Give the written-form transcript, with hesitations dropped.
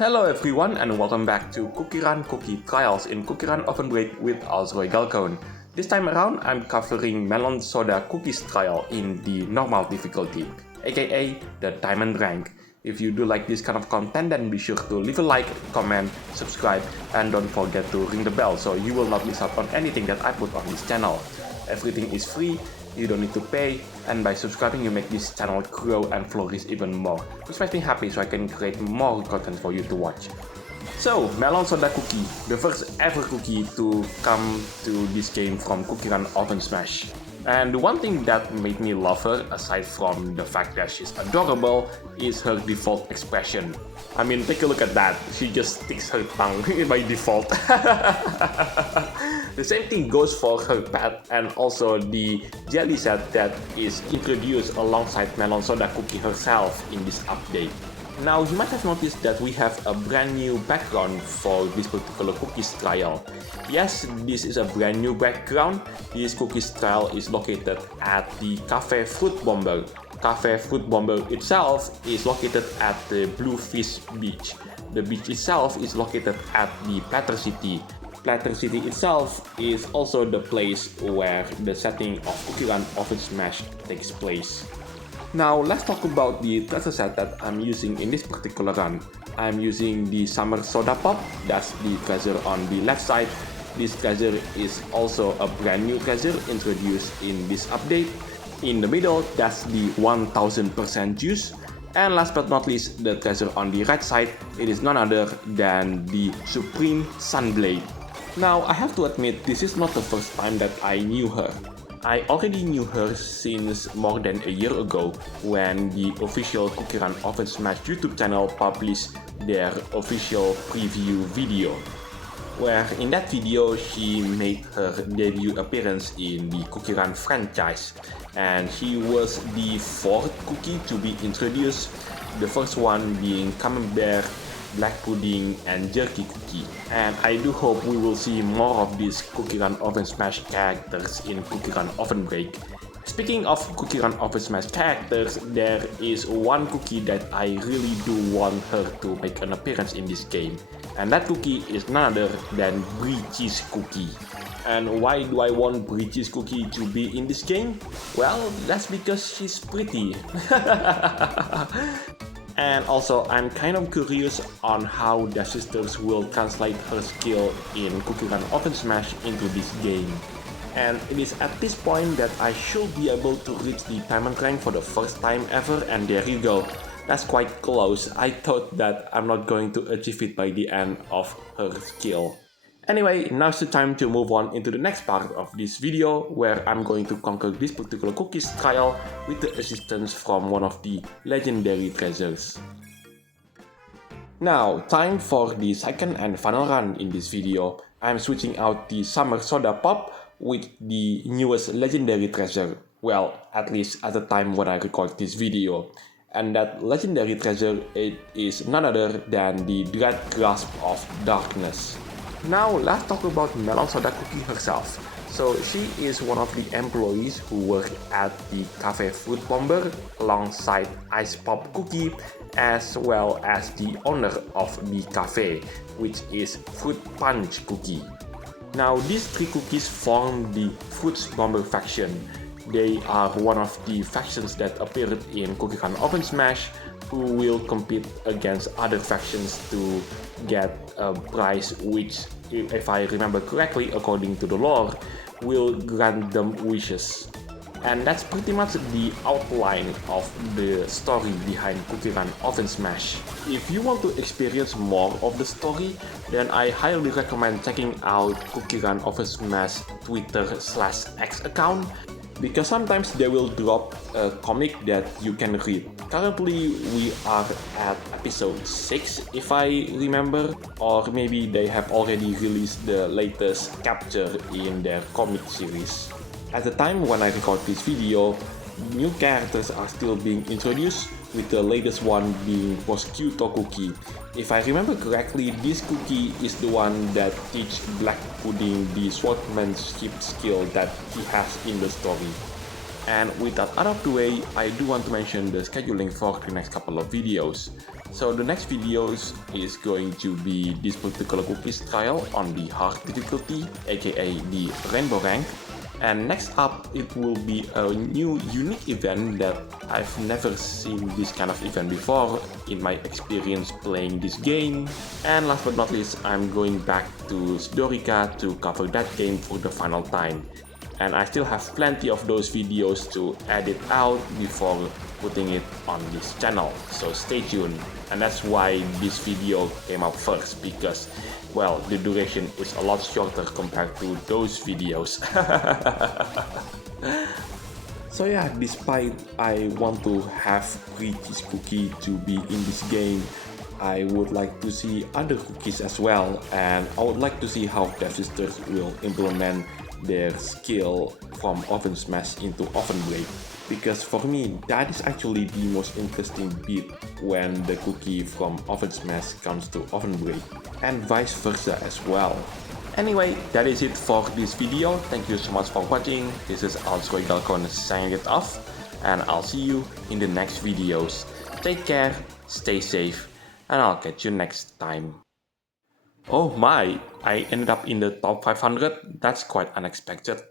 Hello everyone and welcome back to CookieRun Cookie Trials in CookieRunOvenBreak with Roy Galcone. This time around I'm covering Melonsoda Cookies Trial in the normal difficulty, aka the Diamondrank. If you do like this kind of content, then be sure to leave a like, comment, subscribe, and don't forget to ring the bell so you will not miss out on anything that I put on this channel. Everything is free, you don't need to pay, and by subscribing you make this channel grow and flourish even more, which makes me happy so I can create more content for you to watch. So, Melonsoda Cookie, the first ever cookie to come to this game from CookieRunOvenBreak. And the one thing that made me love her, aside from the fact that she's adorable, is her default expression. I mean, take a look at that, she just sticks her tongue by default. The same thing goes for her pet and also the jelly set that is introduced alongside Melonsoda Cookie herself in this update. Now, you might have noticed that we have a brand new background for this particular cookies trial. Yes, this is a brand new background. This cookies trial is located at the Cafe Fruit Bomber. Cafe Fruit Bomber itself is located at the Bluefish Beach. The beach itself is located at the Platter City. Platter City itself is also the place where the setting of CookieRunOvenBreak takes place. Now let's talk about the treasure set that I'm using in this particular run. I'm using the Summer Soda Pop, that's the treasure on the left side. This treasure is also a brand new treasure introduced in this update. In the middle, that's the 1000% juice. And last but not least, the treasure on the right side, it is none other than the Supreme Sunblade. Now, I have to admit, this is not the first time that I knew her. I already knew her since more than a year ago when the official CookieRunOvenBreak YouTube channel published their official preview video, where in that video she made her debut appearance in the CookieRun franchise, and she was the fourth cookie to be introduced, the first one being Camembert, Black Pudding, and Jerky Cookie. And I do hope we will see more of these CookieRunOvenBreak characters in CookieRunOvenBreak. Speaking of CookieRunOvenBreak characters, there is one cookie that I really do want her to make an appearance in this game. And that cookie is none other than Brie Cheese Cookie. And why do I want Brie Cheese Cookie to be in this game? Well, that's because she's pretty. And also, I'm kind of curious on how Devsisters will translate her skill in CookieRunOvenBreak into this game. And it is at this point that I should be able to reach the Diamondrank for the first time ever, and there you go. That's quite close. I thought that I'm not going to achieve it by the end of her skill. Anyway, now's the time to move on into the next part of this video, where I'm going to conquer this particular cookies trial with the assistance from one of the legendary treasures. Now, time for the second and final run in this video. I'm switching out the Summer Soda Pop with the newest legendary treasure. Well, at least at the time when I record this video. And that legendary treasure, it is none other than the Dread Grasp of Darkness. Now let's talk about Melonsodacookie herself. So she is one of the employees who work at the Cafe Fruit Bomber alongside Ice Pop Cookie, as well as the owner of the cafe, which is Fruit Punch Cookie. Now these three cookies form the Fruit Bomber faction. They are one of the factions that appeared in CookieRunOvenBreak, who will compete against other factions to get a prize which, if I remember correctly, according to the lore, will grant them wishes. And that's pretty much the outline of the story behind CookieRunOvenBreak. If you want to experience more of the story, then I highly recommend checking out CookieRunOvenBreak's Twitter/X account, because sometimes they will drop a comic that you can read. Currently, we are at episode 6, if I remember, or maybe they have already released the latest chapter in their comic series. At the time when I record this video, new characters are still being introduced, with the latest one being Mosquito Cookie. If I remember correctly, this cookie is the one that teaches Black Pudding the swordsmanship skill that he has in the story. And with that out of the way, I do want to mention the scheduling for the next couple of videos. So the next videos is going to be this particular cookies trial on the hard difficulty, aka the rainbow rank. And next up, it will be a new unique event that I've never seen this kind of event before in my experience playing this game. And last but not least, I'm going back to Sudorica to cover that game for the final time. And I still have plenty of those videos to edit out before putting it on this channel, so stay tuned. And that's why this video came out first, because, well, the duration is a lot shorter compared to those videos. So yeah, despite I want to have free cheese cookie to be in this game, I would like to see other cookies as well, and I would like to see how Devsisters will implement their skill from Oven Smash into Oven Break. Because for me, that is actually the most interesting bit when the cookie from Oven Smash comes to Oven Break, and vice versa as well. Anyway, that is it for this video. Thank you so much for watching. This is Alsroy signing it off, and I'll see you in the next videos. Take care, stay safe, and I'll catch you next time. Oh my, I ended up in the top 500. That's quite unexpected.